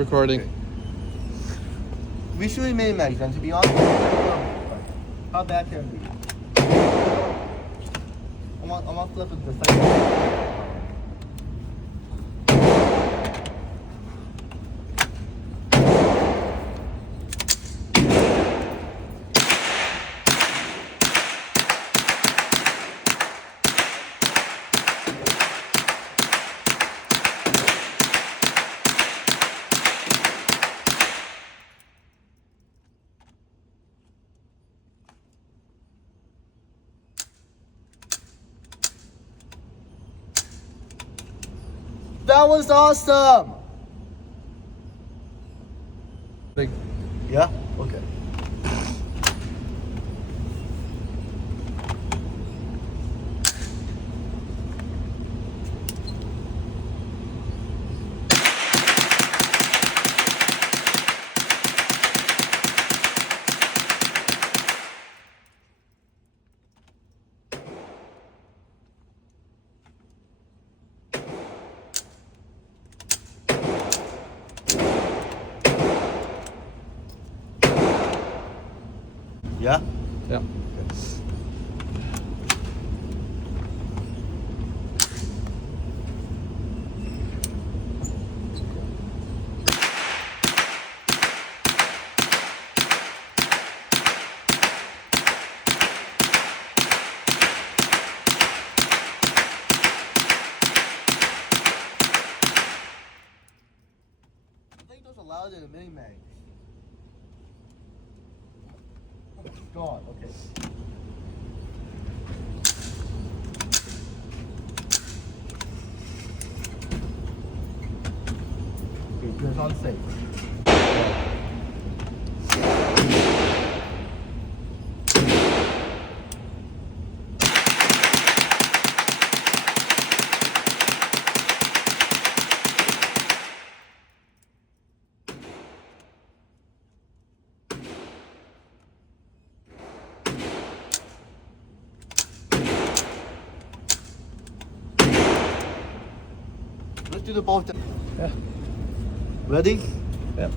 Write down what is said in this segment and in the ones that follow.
recording. Visually Minimax, and to be honest, how bad can it be? I'm gonna flip it the second. That was awesome! Like, Yeah? Okay. Yeah? yeah. I think those are louder than a Minimax. Oh my god, okay. Okay, it's unsafe. Let's do the both. Yeah. Ready? Yeah.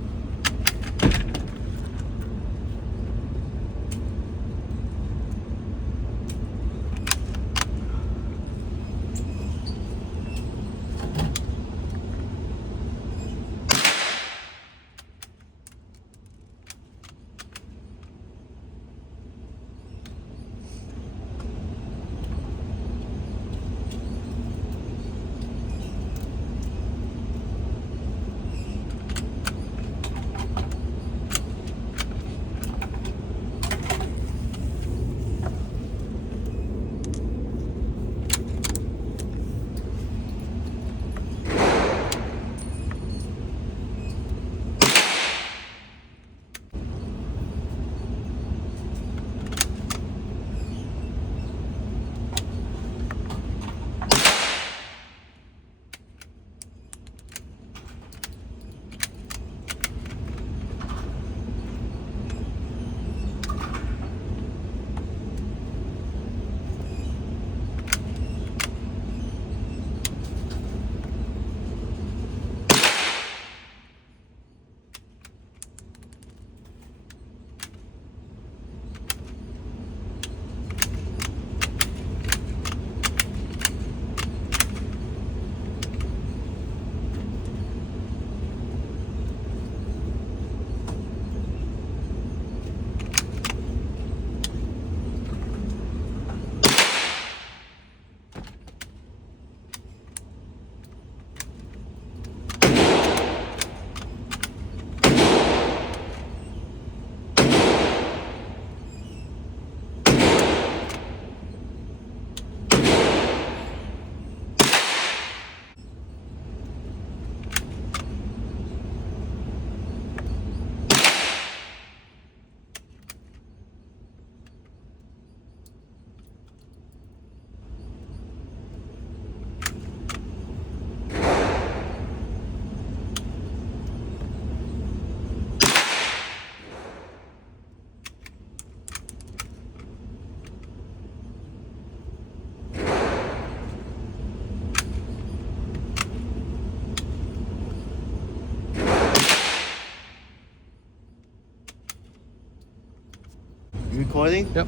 recording? Yep.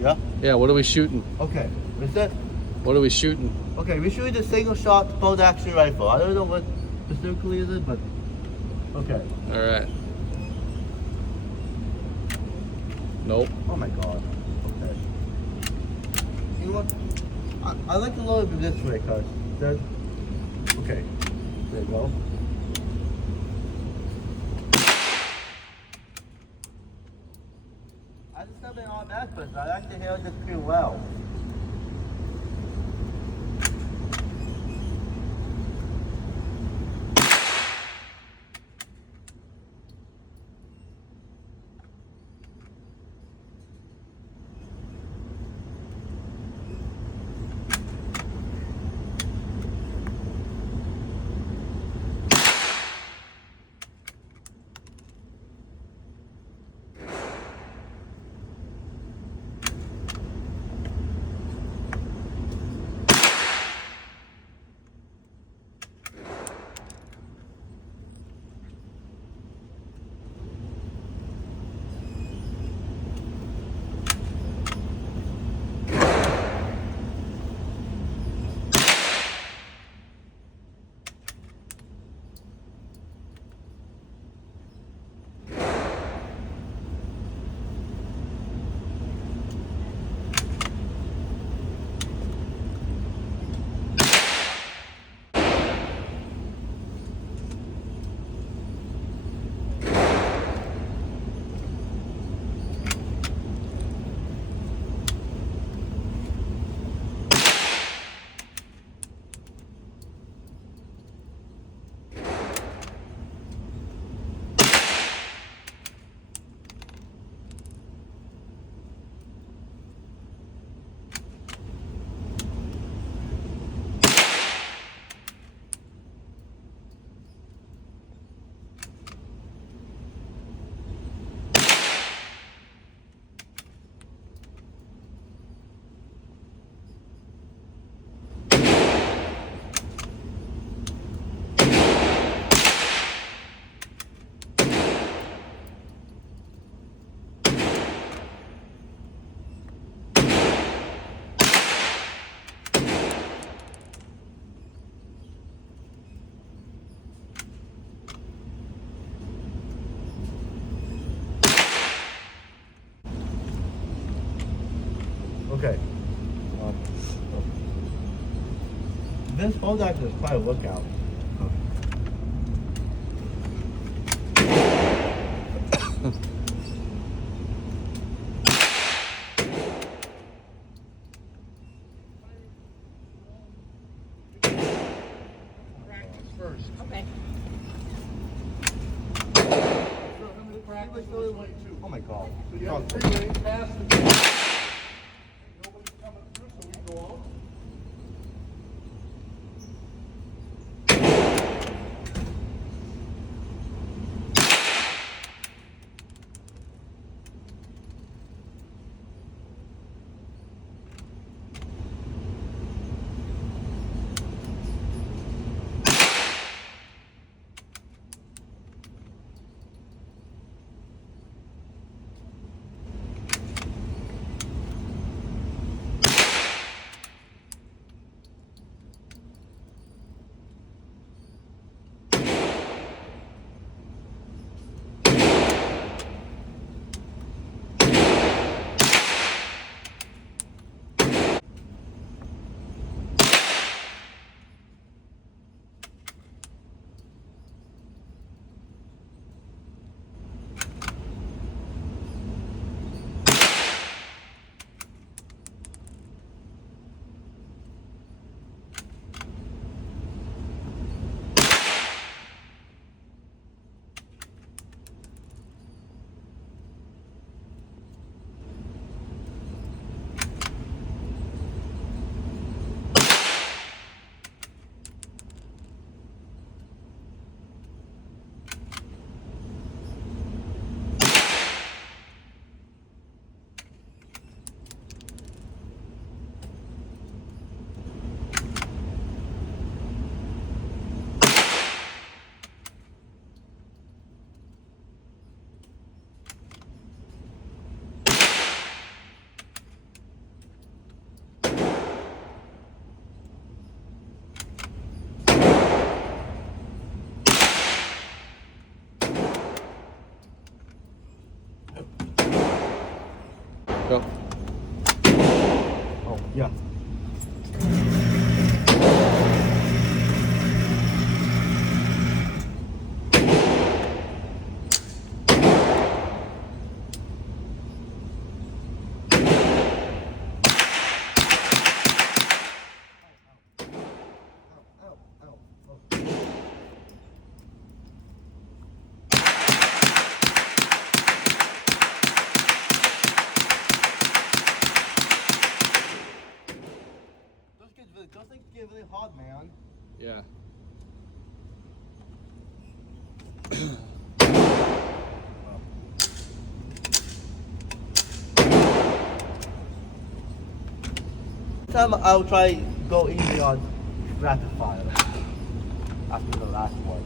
Yeah? Yeah, what are we shooting? Okay. What's that? What are we shooting? Okay, we're shooting the single shot bolt action rifle. I don't know what specifically is it, but okay. Alright. Nope. Oh my god. Okay. You know what? I like to load it this way, cause there's okay. There you go. I just have it on that, but I actually held this pretty well. Okay. This bolt action is quite a lookout. First. Okay. Oh my god. So you have three lanes past the nobody's coming through, so we go out. Go. Oh, yeah. Those things get really hard, man. Yeah. Time I'll try go easy on rapid fire after the last one.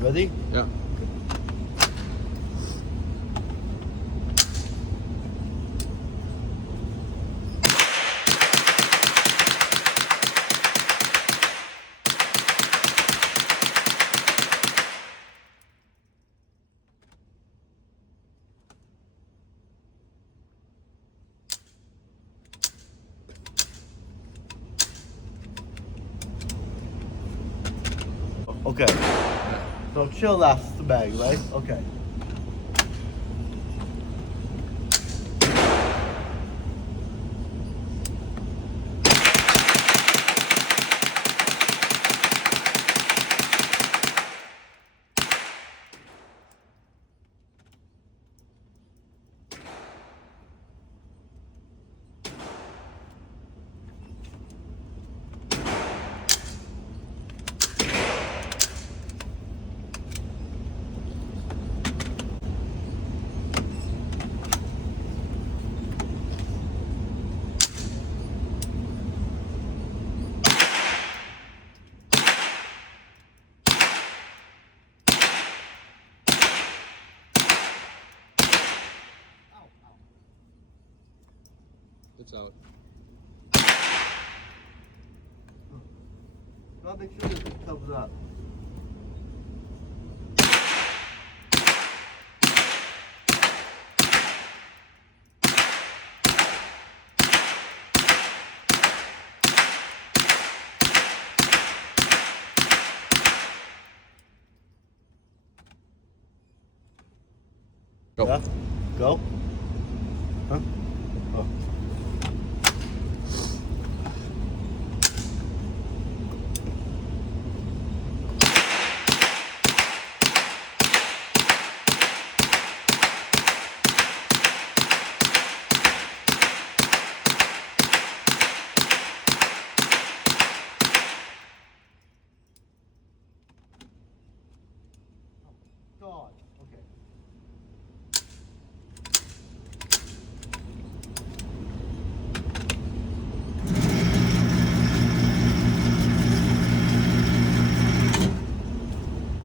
Ready? Yeah. Okay. So chill lasts the bag, right? Okay. It's out. Gotta make sure it comes up. Go. Yeah? Go? Huh? Oh. God.